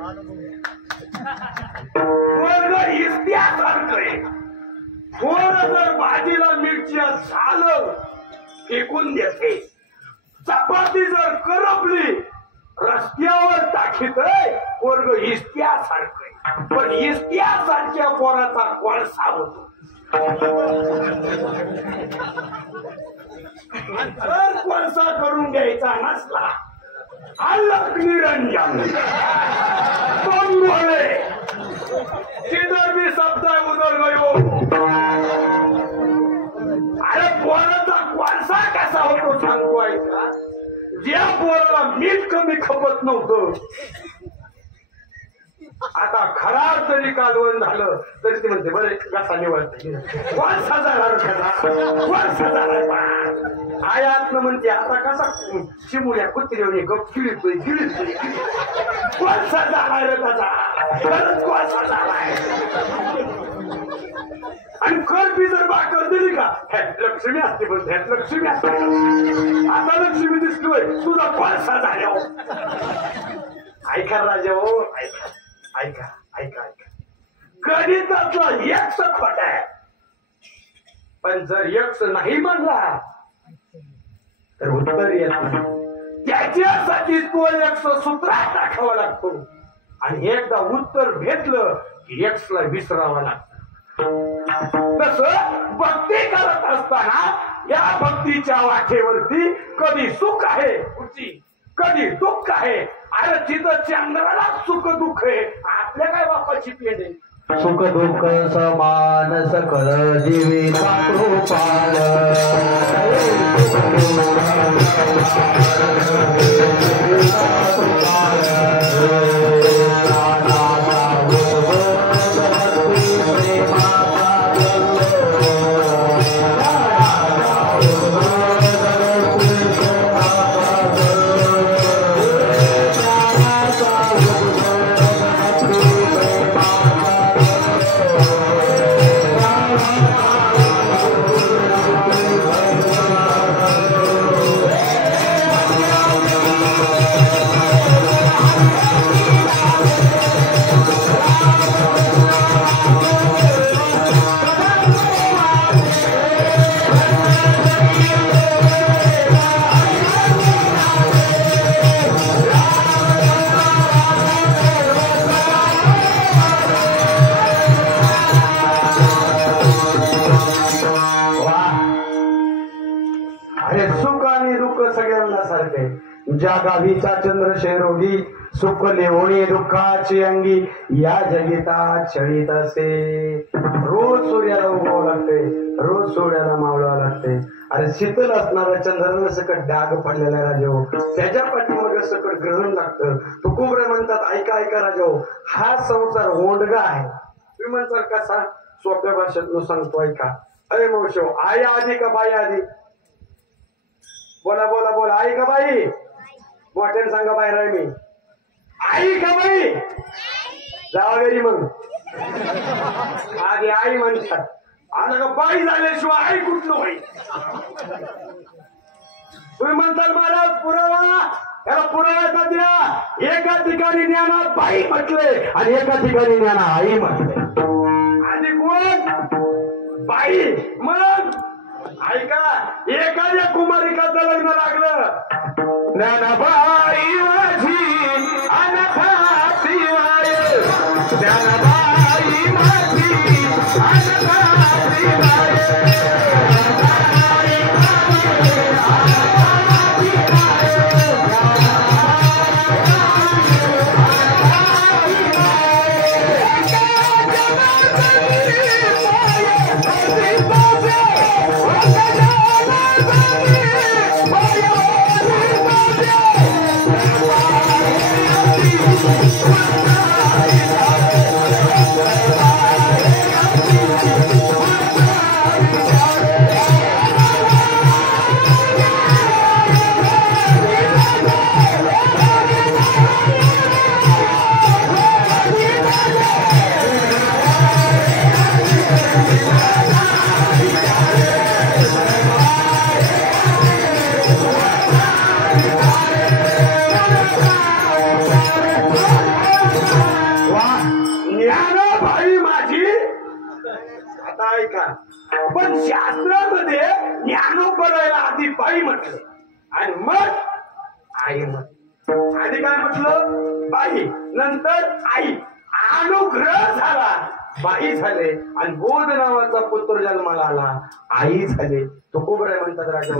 वर्ग इतिहासारखं थोडं जर भाजीला मिरची झालं फेकून देते, चपाती जर करपली रस्त्यावर टाकीत वर्ग इतिहासारखं, पण इतिहासारख्या पोराचा कोळसा होतो. जर कोळसा करून घ्यायचा नसला अलग निरंजन दोन बोले जिधर भी शब्द है उधर गयो. अरे पोराचा कोळसा कसा होतो सांगतो ऐका. ज्या पोराला मीठ कमी खपत नव्हतं आता खराब तरी कालवण झालं तरी ते म्हणते बरे कसा निवडते कोळसा झाला कोळसा झाला. आयात म्हणते आता कसा चिमुड्या कुत्र्याने गप किळतोय किळतोय कोळसा झालाय रे त्याचा खरंच कोळसा झालाय. आणि कर्पी जर भाकर दिली का लक्ष्मी असते पण ह्यात लक्ष्मी असते. आता लक्ष्मी दिसतोय तुझा कोळसा झाल्या. ऐका राजा हो ऐका ऐका ऐका ऐका. गणितातला यक्ष खोट आहे, पण जर यक्ष नाही म्हणला तर उत्तर येत नाही. त्याच्यासाठी तो यक्ष सूत्रात टाकावा लागतो आणि एकदा उत्तर भेटलं की यक्षला विसरावा लागतं. तस भक्ती करत असताना या भक्तीच्या वाटेवरती कधी सुख आहे कधी दुःख आहे. अरे तिथं चंद्राला सुख दुःख आहे, आपल्या काय बापाची पेंड आहे. सुख दुःख समान सकल जीवी कृपाल. ज्या गावीचा चंद्र शेरोगी सुख लेवणी दुःखाची अंगी या जगिता छळीत असे. रोज सूर्याला उगवावं लागते, रोज सूर्याला मावळावं लागते. अरे शीतल असणारा चंद्राला सकट डाग पडलेला राजाओ, त्याच्या पाठीमागे सकट ग्रहण लागतं. तुकोबरे म्हणतात ऐका ऐका राजाओ, हा संसार ओंडगा आहे. तुम्ही म्हणतात कसा? सोप्या भाषेत सांगतो ऐका. अरे मावशो, आई आधी का बाई आधी? बोला बोला बोला. आई का बाई? मोठ्याने सांगा बाहेर आहे मी. आई का बाई? जावा घरी मग. आधी आई म्हणतात, आता का बाई झाल्याशिवाय आई कुठलं होईल? तुम्ही म्हणताल महाराज पुरावा, याला पुरावा द्या. एका ठिकाणी ज्ञाना बाई म्हटले आणि एका ठिकाणी ज्ञाना आई म्हटले. आणि कोण? बाई. मग ऐका, एखाद्या कुमारिकाचं लग्न लागलं, ज्ञानाबाई माझी अनाथाची माय, ज्ञानाबाई माझी अनाथाची माय. आता ऐका, पण शास्त्रामध्ये ज्ञानोबरायला आधी बाई म्हटलं आणि मग आई म्हटलं. आधी काय म्हटलं? बाई, नंतर आई. अनुग्रह झाला, बाई झाले, आणि बोध नावाचा पुत्र जन्माला आला, आई झाले. तो कोबराय म्हणतात राजा.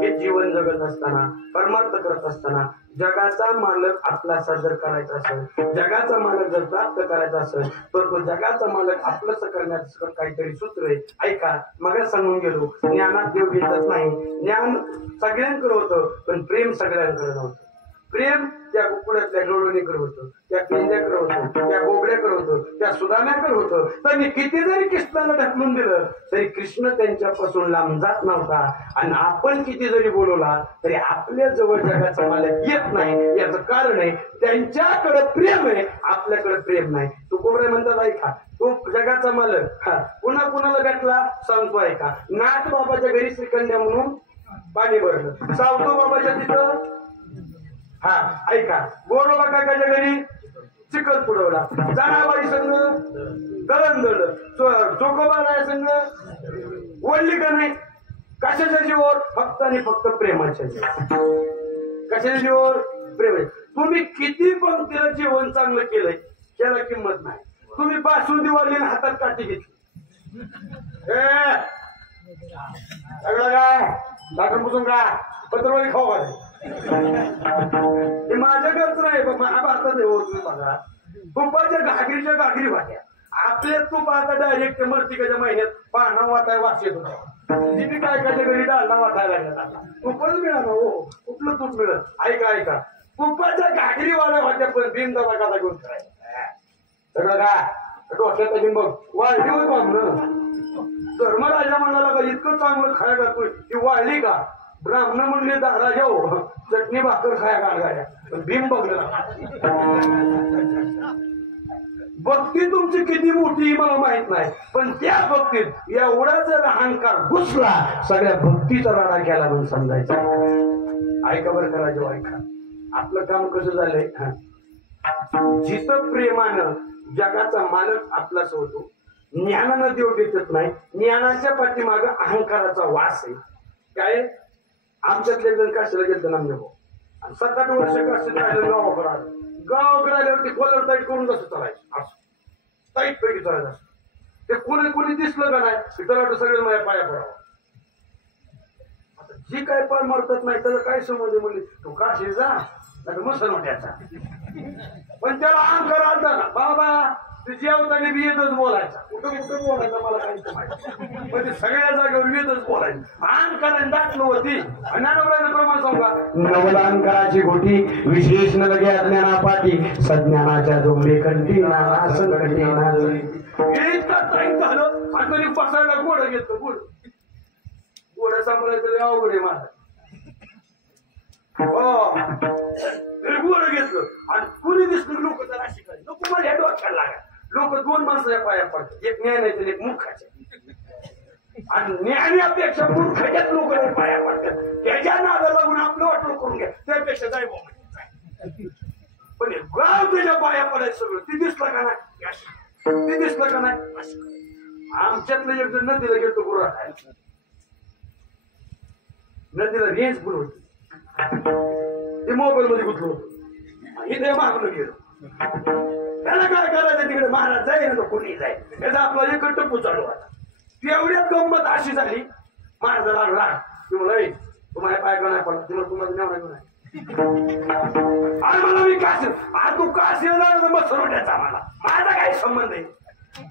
हे जीवन जगत असताना, परमार्थ करत असताना, जगाचा मालक आपलासा जर करायचा असेल, जगाचा मालक जर प्राप्त करायचा असेल, तर तो जगाचा मालक आपलंच करण्याचं काहीतरी सूत्र आहे. ऐका, मग सांगून गेलो, ज्ञानात देव घेतच नाही. ज्ञान सगळ्यांकडे होतं, पण प्रेम सगळ्यांकडे नव्हतं. प्रेम त्या कुकुड्यातल्या गवळणीकडे होतं, त्या पिंज्याकडे होतं, त्या गोगड्याकडे होतं, त्या सुदाम्याकडे होतं. त्यांनी किती जरी कृष्णाला ढकलून दिलं तरी कृष्ण त्यांच्यापासून लांब जात नव्हता. आणि आपण किती जरी बोलवला तरी आपल्या जवळ जगाचा मालक येत नाही. याचं कारण आहे त्यांच्याकडे प्रेम आहे, आपल्याकडे प्रेम नाही. तो कोबरे म्हणतात ऐका, तो जगाचा मालक पुन्हा कुणाला भेटला सांगतो ऐका. नाथ बाबाच्या घरी श्रीखंड्या म्हणून पाणी भरलं, सावतो बाबाच्या तिथं ऐका, गोरोबा काकाच्या घरी चिकन पुरवला, जाणाबाई संघ दळण दळलं, चोकोबाला संघ वडली का नाही. कशाच्या जीवावर? फक्त आणि फक्त प्रेमाच्या जीवावर. कशाच्या जीवावर? प्रेम. तुम्ही किती पण तिला जेवण चांगलं केलंय त्याला किंमत नाही. तुम्ही बासुंदी वाढली हातात काठी घेतली, सगळं काय दाखवून पुसून का पत्रवाळी खाऊ घाल. हे माझ्या घरच नाही, पण महाभारतात हो. तुम्ही बघा, तुपाच्या घागरीच्या घागरी वाट्या, आपले तूप आता डायरेक्ट मर्तिकाच्या महिन्यात पाना वाटाय वास येत होता. मी काय कायच्या घरी डालना वाटायला लागला, तूपच मिळालं हो. कुठलं तूप मिळत? ऐका ऐका, तुपाच्या घागरी वाड्या वाट्या, पण भीम दादा कादा घेऊन करायचं सगळं का डोक्यात घेऊन बघ. वाढली होय बामण, धर्मराजा म्हणाला का इतकं चांगलं खायला घातोय ती वाढली का? ब्राह्मण म्हणले राजा हो चटणी भाकर खाया गाड्या, पण भीम बघलं. भक्ती तुमची किती मोठी मला माहित नाही, पण त्या भक्तीत एवढा जर अहंकार घुसला सगळ्या भक्तीचा राडा केला म्हणून समजायचा. ऐका बरं का राजा, ऐका, आपलं काम कसं झालंय. जिथं प्रेमानं जगाचा मालक आपलाच होतो, ज्ञानानं देव भेटत नाही, ज्ञानाच्या पाठीमाग अहंकाराचा वास आहे. काय आमच्यातले जण काशीला गेलं नामदेव, 7-8 वर्ष काशीत राहिलं, गावाकडे आलं. गावाकडे आल्यावरती कॉलर टाईट करून कसं चालायचं, असं टाईट पैकी चालायचं असं. ते कोणी दिसलं का नाही त्याला वाटतं सगळं माझ्या पाया पडावं. आता जी काय पाय मारतात नाही त्याला काय समज म्हणले, तू काशी जा नाही मुसलमान्याचा. पण त्याला अहंकार आलता ना, बाबा ते जेवताना बी येतच बोलायचा, कुठं कुठं बोलायचा मला काहीच माहिती, पण ते सगळ्या जागेवर येतच बोलायचं. अहंकाराने दाखलं होती. ज्ञानोबरायचं प्रमाण सांगा, नवलांकाराची गोटी विशेष न लगे अज्ञानापाठी, सज्ञानाच्या जोंबे कंठी नाना संकटी नाजळी. इतका टाईम झालं आणि तरी बसायला गोड घेतलं. गोड सांभाळायचं अवघड आहे माझा. गोड घेतलं आणि कुणी दिसलं लोक तर अशी काय नको मला हे डोक्याला लागा. लोक 2 माणसाच्या पाया पडतात, एक ज्ञानाच्या एक मूर्खाच्या. आणि ज्ञानापेक्षा मूर्खाच्याच लोक पाया पडतात. त्याच्या नादा लागून आपलं वाटलं करून घ्या, त्यापेक्षा जाय बोल. पण गाव त्याच्या पाया पडायचं सगळं. ती दिसलं का नाही, ती दिसलं का नाही. आमच्यातलं एक जण नदीला गेलो गुरु राखायला, नदीला रेंज पुरं होती, ते मोबाईल मध्ये गुंतलो होतो, इथे मागलं गेलो. त्याला काय करायचं तिकडे महाराज जाईल ना, कोणी जाईल त्याचा आपला एक टप्पू चालू आता. एवढ्यात गंमत अशी झाली, महाराजाला राग ती मला तुम्हाला पाय का नाही पडला, तुम्हाला नाव नाही. आणि मला मी काशी, आज तू काशीला जाणार मग सरवट्याचा मला माझा काही संबंध आहे.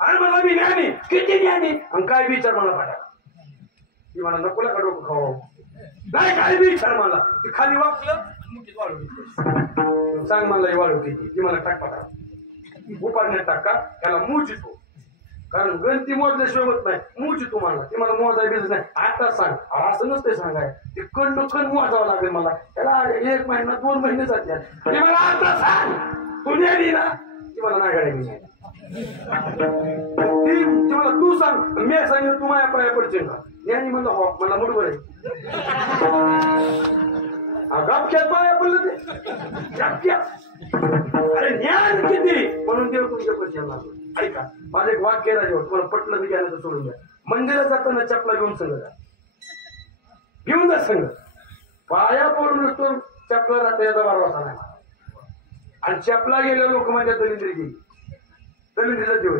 आणि मला मी ज्ञानी, किती ज्ञानी, आणि काय विचार मला पाठायला. ती मला नकोला का डोकं खाऊ नाही, काय बी विचार मला. ती खाली वापलं वाळू सांग मला वाळू किती, ती मला टाक पाठा उपाडण्यात टाका, त्याला मूज येतो. कारण गणती मोजल्याशिवाय होत नाही, मूज येतो मला. ती मला मोजाय बिजत नाही. आता सांग, असं नसते सांगाय, ते कण मोजावं लागेल मला. त्याला 1 महिना 2 महिने जाते. मला आता सांग तू नेली ना, ती मला नाही गाडी मी ती मला तू सांग, मी सांगितलं तू माझ्या पाया पडशील का. ज्ञानी म्हणलं हो, मला मुठभर आहे. गपक्यात पाया पडलं ते, गपक्यात. अरे ज्ञान किती म्हणून देव तुमच्या पैसे येणार. ऐका माझं एक वाक्य राजा तुम्हाला पटलं घ्या तर सोडून द्या. मंदिरात जाताना चपला घेऊन संघ जा, घेऊन जा संघ. पाया पडून तो चपला राहता याचा वारवासा नाही. आणि चपला गेले लोक माझ्या दलिंद्री गेली दलिंद्रीला देऊ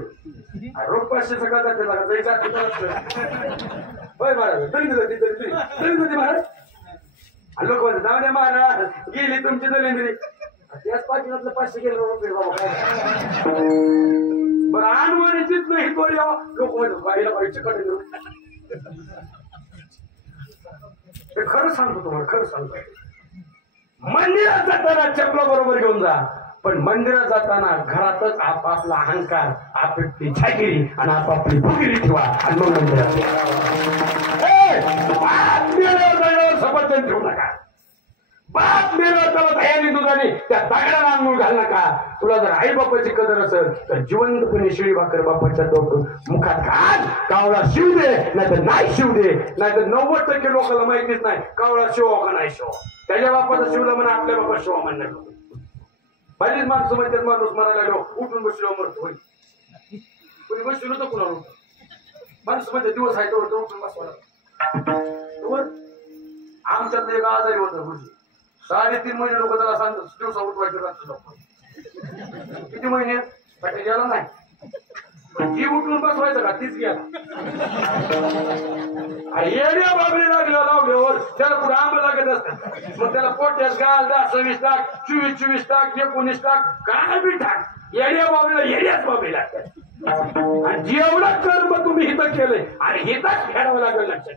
रोग 500 सकाळ जाते होय महाराज दलिंद्री दलिंद्री महाराज. लोक म्हणतात जाऊ द्या महाराज गेली तुमची दलिंद्री त्याच पाकिस्तानचं 500 गेलं रुपये बाबा. बरं आणवणीचीच नाही तो लोक म्हणतात बाईला बाईची कडे देऊ. ते खरं सांगतो तुम्हाला खरं सांगतो. मंदिरात जाताना चपला बरोबर घेऊन जा पण मंदिरात जाताना घरातच आपापला अहंकार आपापली छागिरी आणि आपापली फुगिरी ठेवा आणि मग मंदिरात सफरचंद ठेवू नका. बाप मेलं त्याला दयाने दुधाने त्या दगडाला अंघोळ घाल नका. तुला जर आई बापाची कदर असेल तर जिवंतपणे शिळी भाकर बापाच्या मुखात घाल. कावळा शिव दे नाहीतर नाही शिव दे. नाहीतर 90% लोकांना माहितीच नाही कावळा शिव का नाही शिव. त्याच्या बापाचा शिवला म्हणा आपल्या बापा शिवा म्हणणार. पहिलीच माणसं म्हणतात माणूस मरायला लागलो उठून बसलो मरतो होईल. कोणी बसलो तर कुणाला माणसं म्हणजे दिवस आहे तो उठून बसवा. आमच्यात एक आजारी होता गुरुजी 3.5 महिने लोक त्याला सांगतात दिवसा उठवायचं लागतं. किती महिने पाठी गेला नाही पण जी उठून बसवायचं का तीच गेला. येड्या बाबरी लागल्या लावल्यावर त्याला कुठे आंबा लागत असतात. मग त्याला पोट्यास घाल 26 टाक 24 टाक 19 टाक काय बी टाक येड्या बाबरीला येड्याच बाबरी लागतात. आणि जेवढं कर्म तुम्ही हित केलंय आणि हिताच फेडावं लागेल लक्षात.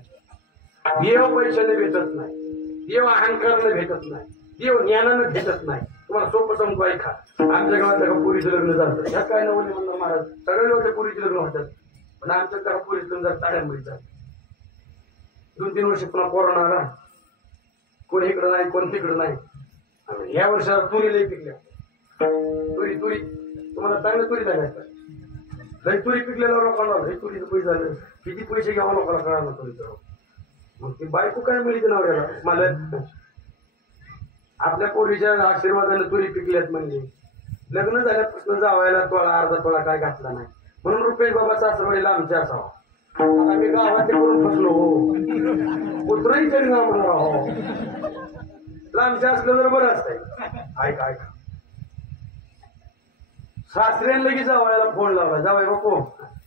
देव पैशाने भेटत नाही, देव अहंकाराने भेटत नाही, देव ज्ञानाने भेटत नाही. तुम्हाला सोपं समजू ऐका. आमच्या गावात का पुरीचं लग्न झालं ह्या काय नवले म्हणणार महाराज सगळे लोक पुरीचे लग्न होतात पण आमच्या का पुरीचं लग्न ताड्यांमध्ये जात. 2-3 वर्ष पुन्हा कोरोना आला कोणी इकडं नाही कोण तिकडं नाही. आणि या वर्षाला तुरी लई पिकल्या. तुरी तुरी तुम्हाला चांगलं तुरी लागायचं लई तुरी पिकलेला लोकांना हे तुरीचं पैसे झालं किती पैसे घ्यावा लोकांना कळा ना तुरीचं. मग ती बायको काय मिळते नवऱ्याला मला आपल्या पोरीच्या आशीर्वादाने तुरी पिकल्यात म्हणजे लग्न झाल्यापासून जावायला तोळा अर्धा तोळा काय घातला नाही म्हणून रुपेश बाबा सासरवाडीला आमच्या असावा. आम्ही गावात करून फसलो हो कुत्रही तरी ना म्हणणार हो लांबच्या असलं तर बरं असतंय. ऐका ऐका सासऱ्याला लगेच जावायला फोन लावला जावाय बापू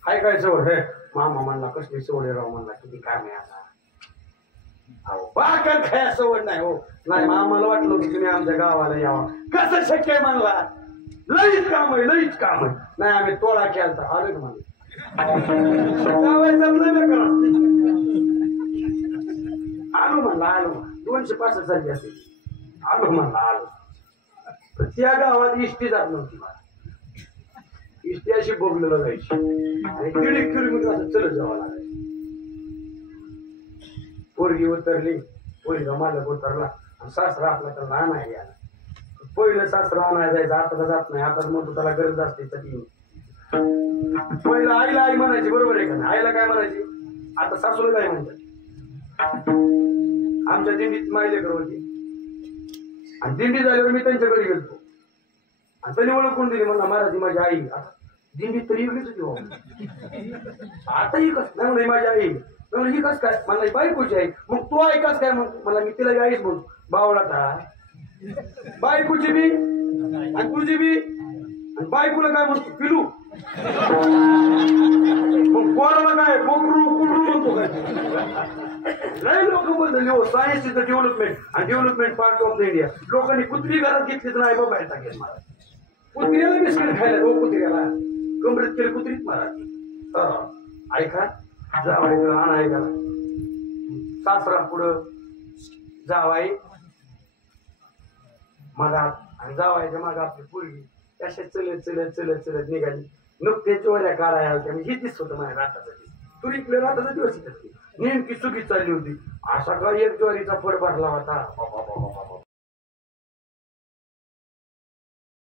हाय काय सवड हे मामा म्हणला कसली सवड राव म्हणला किती काय नाही आता अहो बाकर खाया सवड नाही हो नाही आम्हाला वाटलं की तुम्ही आमच्या गावाला यावा कसं शक्य आहे म्हणला लईच काम आहे लईच काम आहे. नाही आम्ही तोळा केलता आले का आलो म्हणला आलो 265 झाली असेल आलो म्हणला आलो. तर त्या गावात इष्टी जात नव्हती मला. इष्टी अशी बोगलेलं जायची आणि 1.5 किलोमीटर असं चलत जावं लागायचं. पोरगी उतरली पोरगा मालक उतरला आणि सासरा आपला तर लहान आहे याला. पहिलं सासरा आणायला जायचं आता तर जात नाही आता मग त्याला गरज असते तर पहिलं आईला आई म्हणायची बरोबर आहे का नाही. आईला काय म्हणायची आता सासूला काय म्हणतात. आमच्या दिंडीत मायलेकर होती आणि दिंडी झाल्यावर मी त्यांच्याकडे गेलतो आणि त्यांनी ओळखून दिली म्हणा महाराज माझी आई. आता दिंडीत तरी वेगळीच होती आता ही कस नाही म्हणा माझी आई ही कस काय मला बायकोची आई. मग तो ऐकाच काय मग मला मी तिला आईच बोलतो बावळा बायकोची बी आणि तुझी बी आणि बायकोला काय म्हणतो पिलू मग पोराला काय कोकरू कुडरू म्हणतो काय. लय लोक बदलले हो. सायन्स इज द डेव्हलपमेंट आणि development part of the India. लोकांनी कुत्री घरात घेतली तर नाही बाबा टाकेल मला कुत्र्याला बिस्किट खायला हो कुत्र्याला कमरेत केली कुत्रीच मारा. ऐका जावायचं लहान आहे का सासरा पुढं जावाई मग आणि जावायच्या माग आपली पोरगी अशा चलत चलत चलत चलत निघाली. नुकत्याच चोऱ्या काढायला होत्या हे दिसत होतं माझ्या राताचा दिवस तुरीतल्या राताचा दिवस नेमकी चुकी चालली होती. असा का एक ज्वारीचा फड भरला होता